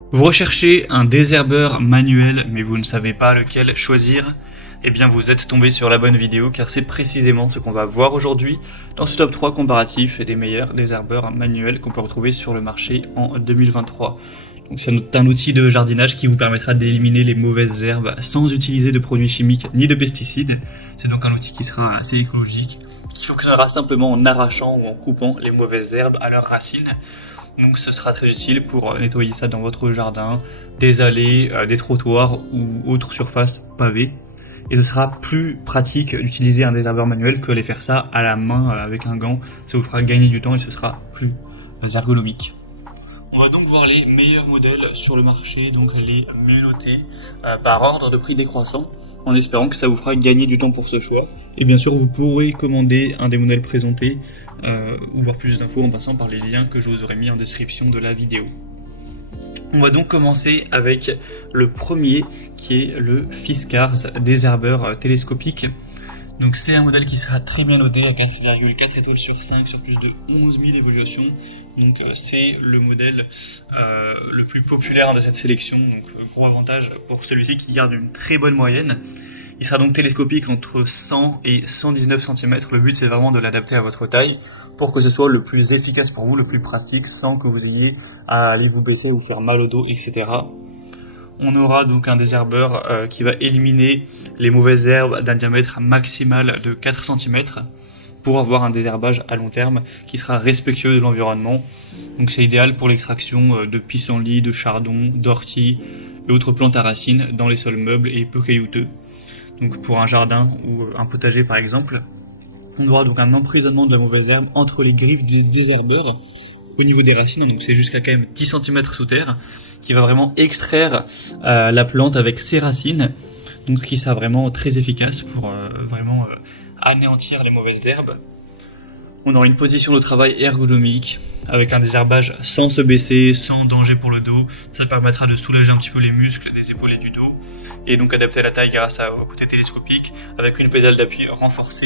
Vous recherchez un désherbeur manuel mais vous ne savez pas lequel choisir? Eh bien vous êtes tombé sur la bonne vidéo car c'est précisément ce qu'on va voir aujourd'hui dans ce top 3 comparatif des meilleurs désherbeurs manuels qu'on peut retrouver sur le marché en 2023. Donc c'est un outil de jardinage qui vous permettra d'éliminer les mauvaises herbes sans utiliser de produits chimiques ni de pesticides. C'est donc un outil qui sera assez écologique, qui fonctionnera simplement en arrachant ou en coupant les mauvaises herbes à leurs racines. Donc ce sera très utile pour nettoyer ça dans votre jardin, des allées, des trottoirs ou autres surfaces pavées. Et ce sera plus pratique d'utiliser un désherbeur manuel que de faire ça à la main avec un gant. Ça vous fera gagner du temps et ce sera plus ergonomique. On va donc voir les meilleurs modèles sur le marché, donc les mieux notés par ordre de prix décroissant, en espérant que ça vous fera gagner du temps pour ce choix. Et bien sûr, vous pourrez commander un des modèles présentés ou voir plus d'infos en passant par les liens que je vous aurai mis en description de la vidéo. On va donc commencer avec le premier qui est le Fiskars désherbeur télescopique. Donc c'est un modèle qui sera très bien noté à 4,4 étoiles sur 5 sur plus de 11 000 évaluations. Donc c'est le modèle le plus populaire de cette sélection. Donc gros avantage pour celui-ci qui garde une très bonne moyenne. Il sera donc télescopique entre 100 et 119 cm. Le but c'est vraiment de l'adapter à votre taille pour que ce soit le plus efficace pour vous, le plus pratique sans que vous ayez à aller vous baisser ou faire mal au dos, etc. On aura donc un désherbeur qui va éliminer les mauvaises herbes d'un diamètre maximal de 4 cm pour avoir un désherbage à long terme qui sera respectueux de l'environnement. Donc c'est idéal pour l'extraction de pissenlit, de chardon, d'ortie et autres plantes à racines dans les sols meubles et peu caillouteux. Donc pour un jardin ou un potager par exemple, on aura donc un emprisonnement de la mauvaise herbe entre les griffes du désherbeur au niveau des racines, donc c'est jusqu'à quand même 10 cm sous terre, qui va vraiment extraire la plante avec ses racines, donc ce qui sera vraiment très efficace pour anéantir les mauvaises herbes. On aura une position de travail ergonomique, avec un désherbage sans se baisser, sans danger pour le dos. Ça permettra de soulager un petit peu les muscles des épaules et du dos, et donc adapter la taille grâce au côté télescopique, avec une pédale d'appui renforcée.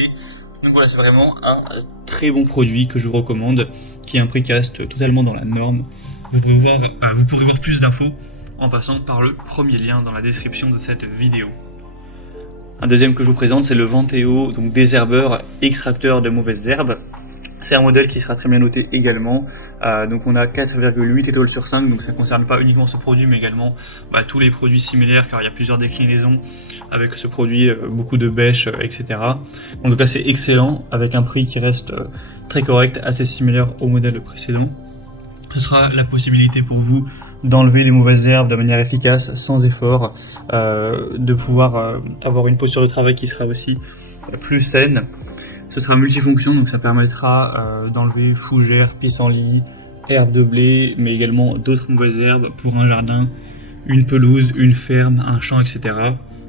Donc voilà, c'est vraiment un très bon produit que je vous recommande, qui a un prix qui reste totalement dans la norme. Vous pourrez voir plus d'infos en passant par le premier lien dans la description de cette vidéo. Un deuxième que je vous présente, c'est le Venteo, donc désherbeur extracteur de mauvaises herbes. C'est un modèle qui sera très bien noté également. Donc on a 4,8 étoiles sur 5, donc ça ne concerne pas uniquement ce produit, mais également tous les produits similaires, car il y a plusieurs déclinaisons avec ce produit, beaucoup de bêches, etc. En tout cas c'est excellent, avec un prix qui reste très correct, assez similaire au modèle précédent. Ce sera la possibilité pour vous d'enlever les mauvaises herbes de manière efficace, sans effort, de pouvoir avoir une posture de travail qui sera aussi plus saine. Ce sera multifonction, donc ça permettra d'enlever fougères, pissenlit, herbes de blé, mais également d'autres mauvaises herbes pour un jardin, une pelouse, une ferme, un champ, etc.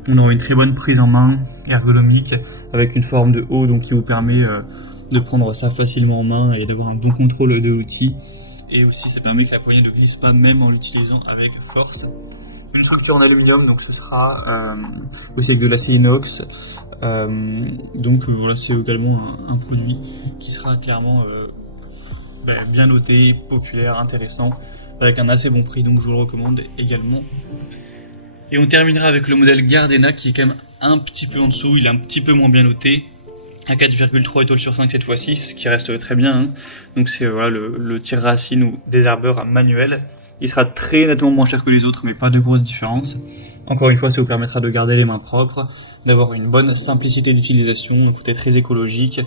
On aura une très bonne prise en main ergonomique avec une forme de haut, donc qui vous permet de prendre ça facilement en main et d'avoir un bon contrôle de l'outil. Et aussi ça permet que la poignée ne glisse pas même en l'utilisant avec force. Une structure en aluminium, donc ce sera aussi avec de l'acier inox. Donc voilà, c'est également un produit qui sera clairement bien noté, populaire, intéressant, avec un assez bon prix, donc je vous le recommande également. Et on terminera avec le modèle Gardena qui est quand même un petit peu en dessous, il est un petit peu moins bien noté, à 4,3 étoiles sur 5 cette fois-ci, ce qui reste très bien, hein. Donc c'est voilà, le tire-racine ou désherbeur manuel. Il sera très nettement moins cher que les autres, mais pas de grosse différence. Encore une fois, ça vous permettra de garder les mains propres, d'avoir une bonne simplicité d'utilisation, un côté très écologique,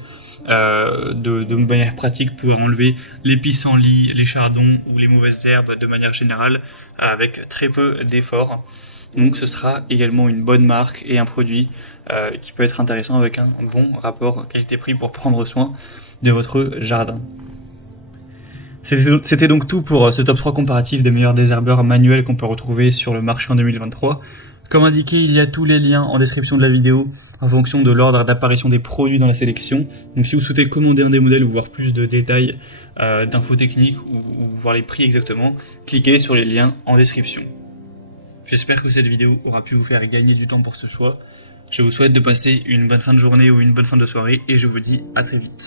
de manière pratique, pouvoir enlever les pissenlits, les chardons ou les mauvaises herbes de manière générale, avec très peu d'efforts. Donc ce sera également une bonne marque et un produit qui peut être intéressant avec un bon rapport qualité-prix pour prendre soin de votre jardin. C'était donc tout pour ce top 3 comparatif des meilleurs désherbeurs manuels qu'on peut retrouver sur le marché en 2023. Comme indiqué, il y a tous les liens en description de la vidéo en fonction de l'ordre d'apparition des produits dans la sélection. Donc si vous souhaitez commander un des modèles ou voir plus de détails, d'infos techniques ou voir les prix exactement, cliquez sur les liens en description. J'espère que cette vidéo aura pu vous faire gagner du temps pour ce choix. Je vous souhaite de passer une bonne fin de journée ou une bonne fin de soirée et je vous dis à très vite.